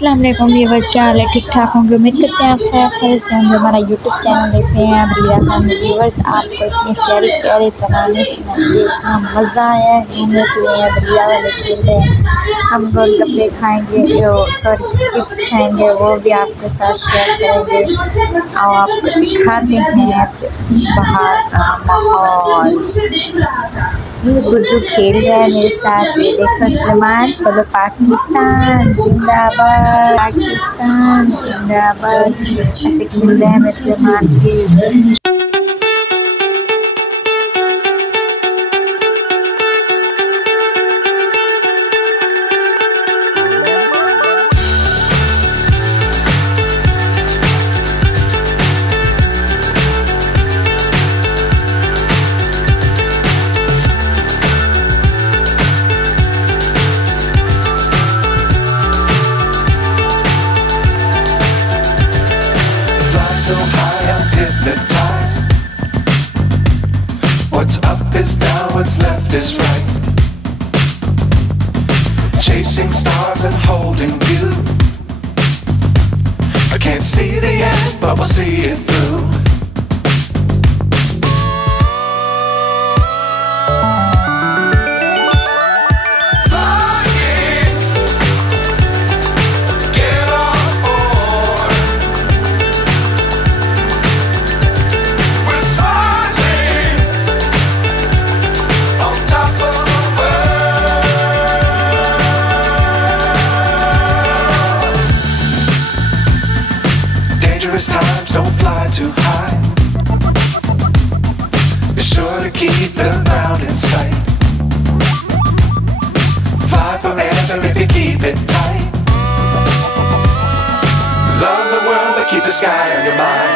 अस्सलाम वालेकुम व्यूअर्स, क्या हाल है? ठीक ठाक होंगे। उम्मीद करते हैं आप खैर से होंगे। हमारा यूट्यूब चैनल देख रहे हैं बरीरह फैमली व्यूअर्स। आपको इतने प्यारे प्यारे तराने सुनाइए, इतना मज़ा आया है घूमने के लिए। बरीरह वाले खेल रहे हैं, हम गोलगप्पे खाएँगे, चिप्स खाएँगे, वो भी आपके साथ शेयर करेंगे और आपको दिखाते हैं बाहर का माहौल। गुड्डू खेल रहा है मेरे साथ। ये देखो सलमान, बोलो पाकिस्तान जिंदाबाद, पाकिस्तान जिंदाबाद। ऐसे खेल रहे हैं मेरे Salman. So high, I'm hypnotized. What's up is down, what's left is right. Chasing stars and holding you. I can't see the end, but we'll see it through. Times don't fly too high. Be sure to keep the ground in sight. Fly forever if you keep it tight. Love the world but keep the sky on your mind.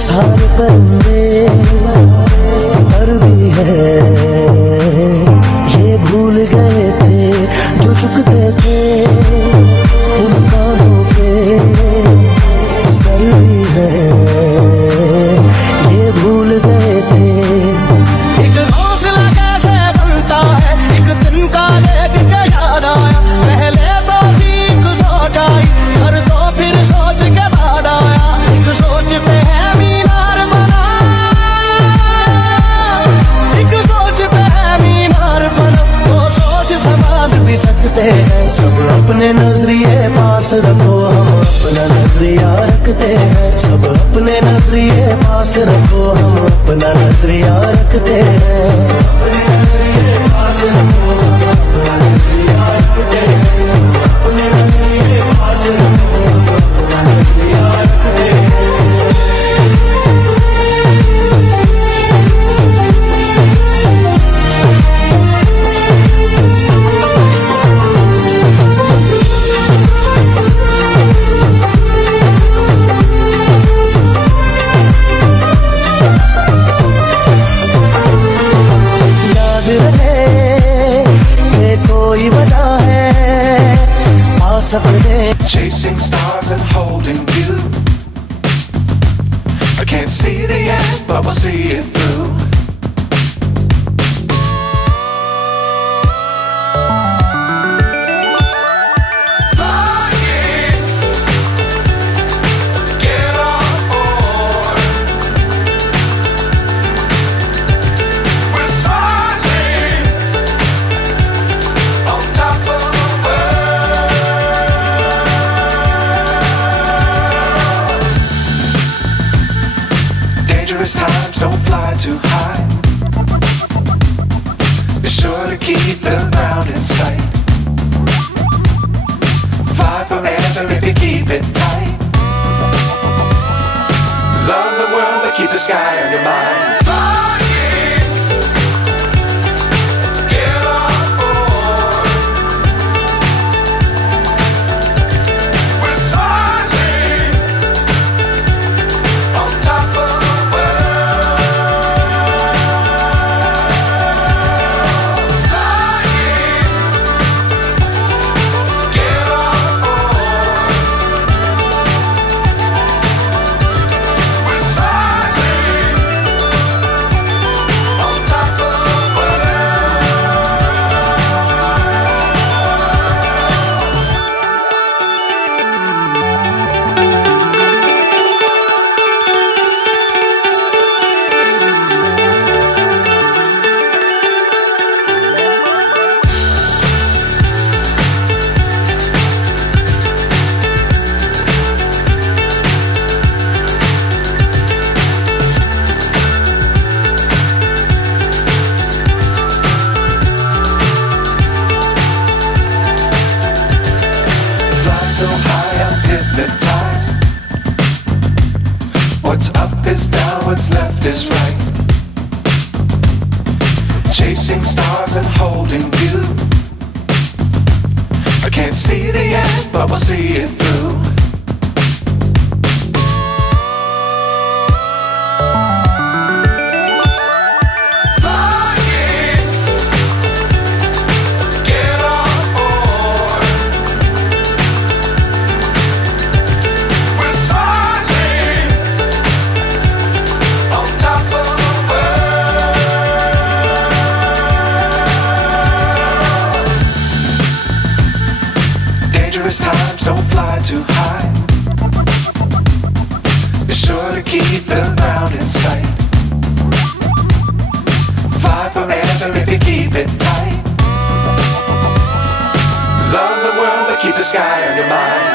सारे परिंदे पर भी है, ये भूल गए थे जो चुकते थे उन कानों के सर भी है, ये भूल गए थे। एक हौसला कैसे बनता है, एक दिन का देख के याद आया, पहले तो ठीक सोच आई, फिर तो फिर सोच के बाद आया, एक सोच पे है मीनार बना, एक सोच पे है मीनार बना, वो सोच संभाल भी सकते हैं। सब अपने नजरिए पास रखो, हम अपना नजरिया रखते हैं। सब अपने नजरिए पास रखो, हम अपना नजरिया रखते हैं। अपने नजरिए पास रखो, हम अपना नजरिया रखते हैं। अपने नजरिए पास रखो, हम अपना नजरिया रखते हैं। Chasing stars and holding you. I can't see the end, but we'll see it through. We're sure to keep the ground in sight. Fly forever if you keep it tight. Love the world but keep the sky on your mind. So high I'm hypnotized. What's up is down, what's left is right. Chasing stars and holding you. I can't see the end, but we'll see it through. Times don't fly too high. Be sure to keep the ground in sight. Fly forever if you keep it tight. Love the world but keep the sky on your mind.